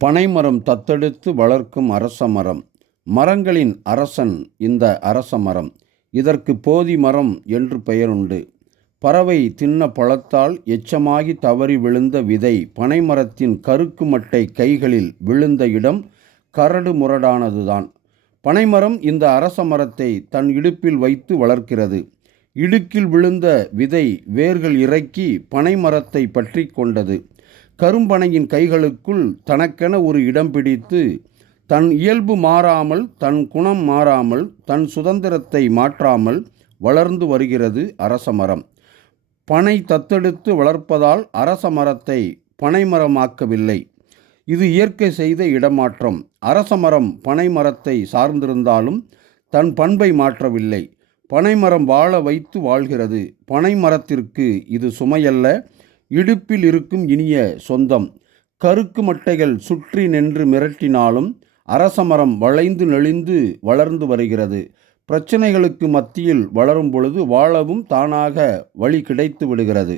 பனைமரம் தத்தெடுத்து வளர்க்கும் அரச மரம். மரங்களின் அரசன் இந்த அரச மரம். இதற்கு போதி மரம் என்று பெயருண்டு. பறவை தின்ன பழத்தால் எச்சமாகி தவறி விழுந்த விதை பனைமரத்தின் கருக்கு மட்டை கைகளில் விழுந்த இடம் கரடு முரடானதுதான். பனைமரம் இந்த அரச மரத்தை தன் இடுப்பில் வைத்து வளர்க்கிறது. இடுக்கில் விழுந்த விதை வேர்கள் இறக்கி பனைமரத்தை பற்றி கொண்டது. கரும்பனையின் கைகளுக்குள் தனக்கென ஒரு இடம் பிடித்து தன் இயல்பு மாறாமல், தன் குணம் மாறாமல், தன் சுதந்திரத்தை மாற்றாமல் வளர்ந்து வருகிறது அரச மரம். பனை தத்தெடுத்து வளர்ப்பதால் அரச மரத்தை பனைமரமாக்கவில்லை. இது இயற்கை செய்த இடமாற்றம். அரச மரம் பனை மரத்தை சார்ந்திருந்தாலும் தன் பண்பை மாற்றவில்லை. பனைமரம் வாழ வைத்து வாழ்கிறது. பனை மரத்திற்கு இது சுமையல்ல, இடுப்பில் இருக்கும் இனிய சொந்தம். கருக்கு மட்டைகள் சுற்றி நின்று மிரட்டினாலும் அரச மரம் வளைந்து நெளிந்து வளர்ந்து வருகிறது. பிரச்சனைகளுக்கு மத்தியில் வளரும் பொழுது வாழவும் தானாக வழி கிடைத்து விடுகிறது.